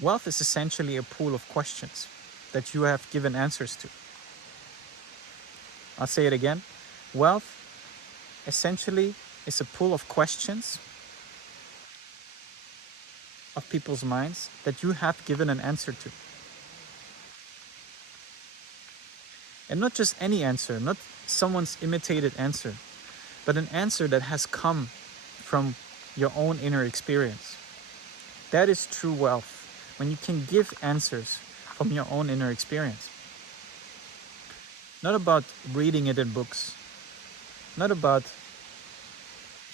Wealth is essentially a pool of questions that you have given answers to. I'll say it again. Wealth essentially is a pool of questions of people's minds that you have given an answer to. And not just any answer, not someone's imitated answer, but an answer that has come from your own inner experience. That is true wealth, when you can give answers from your own inner experience. Not about reading it in books, not about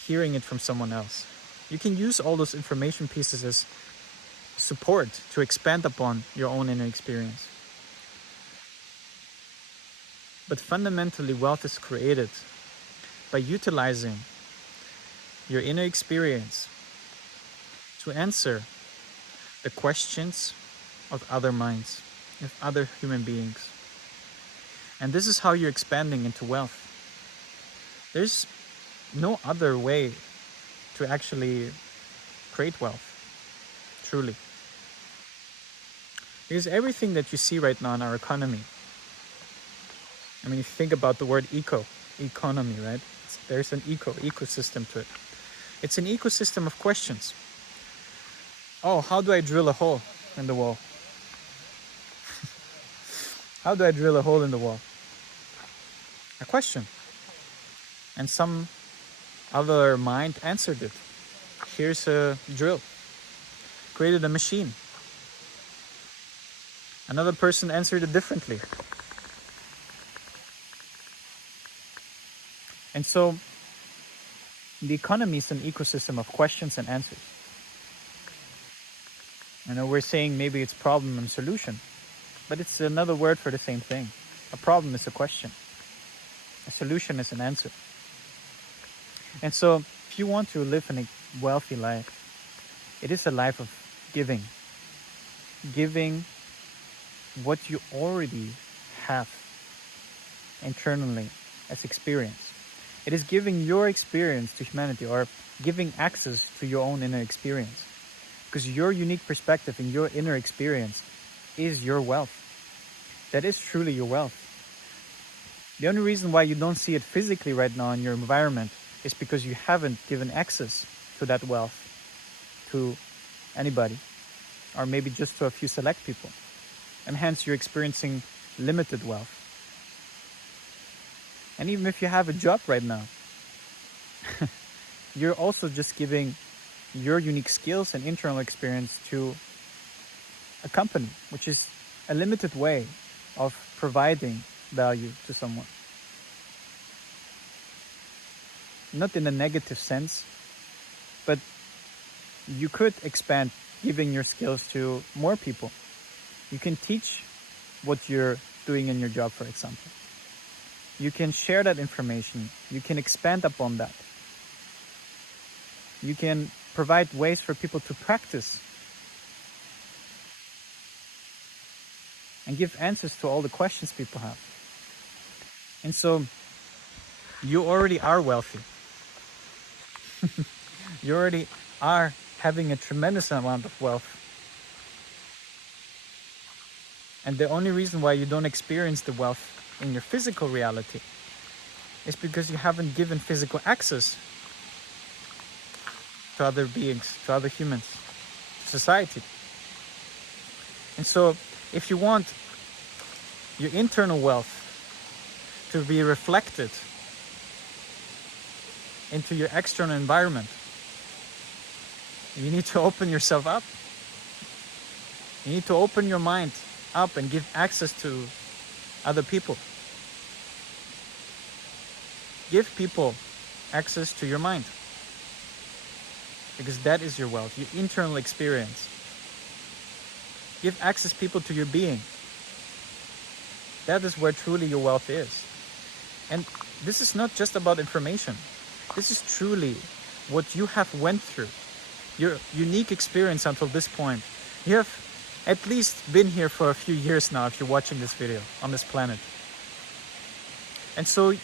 hearing it from someone else. You can use all those information pieces as support to expand upon your own inner experience. But fundamentally, wealth is created by utilizing your inner experience to answer the questions of other minds, of other human beings. And this is how you're expanding into wealth. There's no other way to actually create wealth, truly. Because everything that you see right now in our economy, I mean, if you think about the word economy, right? There's an ecosystem to it. It's an ecosystem of questions. Oh, how do I drill a hole in the wall? How do I drill a hole in the wall? A question. And some other mind answered it. Here's a drill. Created a machine. Another person answered it differently. And so the economy is an ecosystem of questions and answers. I know we're saying maybe it's problem and solution, but it's another word for the same thing. A problem is a question. A solution is an answer. And so if you want to live in a wealthy life, it is a life of giving. Giving what you already have internally as experience. It is giving your experience to humanity, or giving access to your own inner experience. Because your unique perspective and your inner experience is your wealth. That is truly your wealth. The only reason why you don't see it physically right now in your environment is because you haven't given access to that wealth to anybody, or maybe just to a few select people. And hence you're experiencing limited wealth. And even if you have a job right now, you're also just giving your unique skills and internal experience to a company, which is a limited way of providing value to someone. Not in a negative sense, but you could expand giving your skills to more people. You can teach what you're doing in your job, for example. You can share that information. You can expand upon that. You can provide ways for people to practice and give answers to all the questions people have. And so you already are wealthy. You already are having a tremendous amount of wealth. And the only reason why you don't experience the wealth in your physical reality is because you haven't given physical access to other beings, to other humans, to society. And so if you want your internal wealth to be reflected into your external environment, you need to open yourself up. You need to open your mind up and give access to other people. Give people access to your mind, because that is your wealth, your internal experience. Give access people to your being. That is where truly your wealth is. And this is not just about information. This is truly what you have went through, your unique experience until this point. You have at least been here for a few years now if you're watching this video on this planet. And so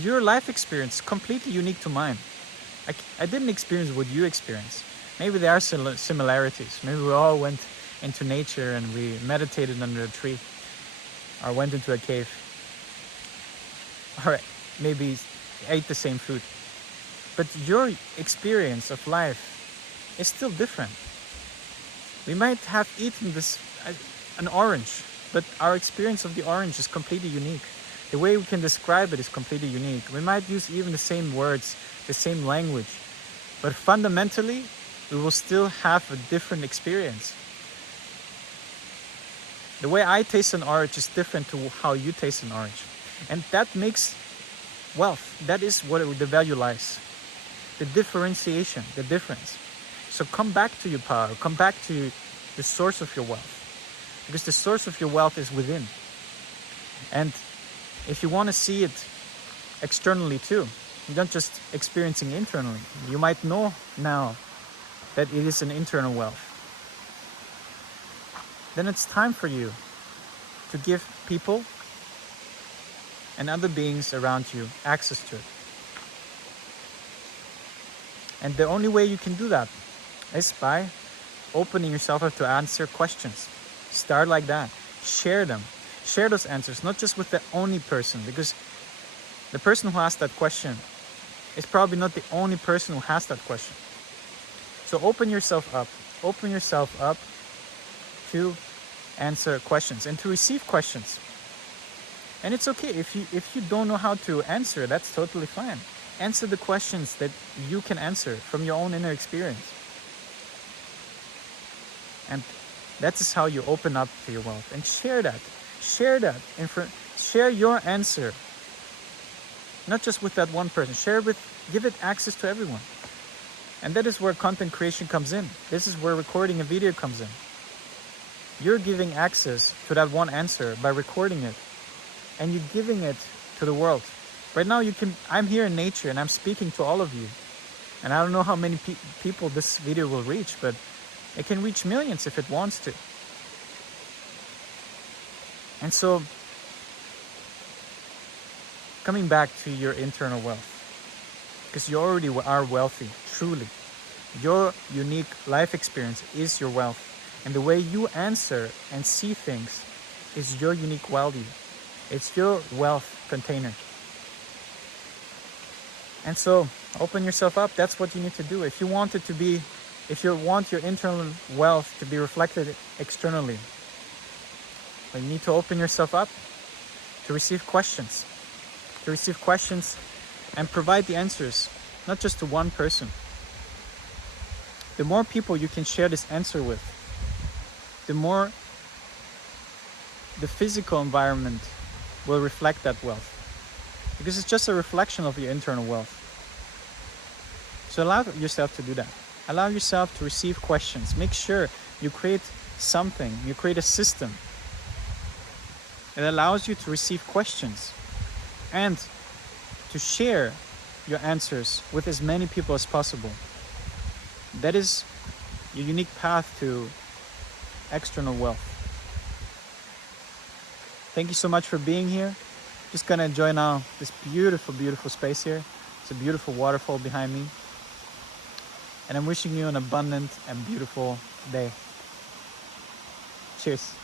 your life experience is completely unique to mine. I didn't experience what you experienced. Maybe there are similarities. Maybe we all went into nature and we meditated under a tree or went into a cave or maybe ate the same food. But your experience of life is still different. We might have eaten an orange, but our experience of the orange is completely unique. The way we can describe it is completely unique. We might use even the same words, the same language, but fundamentally, we will still have a different experience. The way I taste an orange is different to how you taste an orange. And that makes wealth. That is what the value lies. The differentiation, the difference. So come back to your power. Come back to the source of your wealth. Because the source of your wealth is within. And if you want to see it externally too, you're not just experiencing internally. You might know now that it is an internal wealth. Then it's time for you to give people and other beings around you access to it. And the only way you can do that is by opening yourself up to answer questions. Start like that. Share them. Share those answers, not just with the only person, because the person who asked that question is probably not the only person who has that question. So open yourself up. Open yourself up to answer questions and to receive questions. And it's okay if you don't know how to answer, that's totally fine. Answer the questions that you can answer from your own inner experience. And that is how you open up to your wealth. And share that. Share that. Share your answer. Not just with that one person. Give it access to everyone. And that is where content creation comes in. This is where recording a video comes in. You're giving access to that one answer by recording it. And you're giving it to the world. Right now I'm here in nature and I'm speaking to all of you. And I don't know how many people this video will reach, but it can reach millions if it wants to. And so, coming back to your internal wealth, because you already are wealthy, truly. Your unique life experience is your wealth. And the way you answer and see things is your unique value. It's your wealth container. And so, open yourself up. That's what you need to do. If you want your internal wealth to be reflected externally, you need to open yourself up to receive questions. To receive questions and provide the answers, not just to one person. The more people you can share this answer with, the more the physical environment will reflect that wealth. Because it's just a reflection of your internal wealth. So allow yourself to do that. Allow yourself to receive questions. Make sure you create something, you create a system that allows you to receive questions and to share your answers with as many people as possible. That is your unique path to external wealth. Thank you so much for being here. Just gonna enjoy now this beautiful, beautiful space here. It's a beautiful waterfall behind me. And I'm wishing you an abundant and beautiful day. Cheers.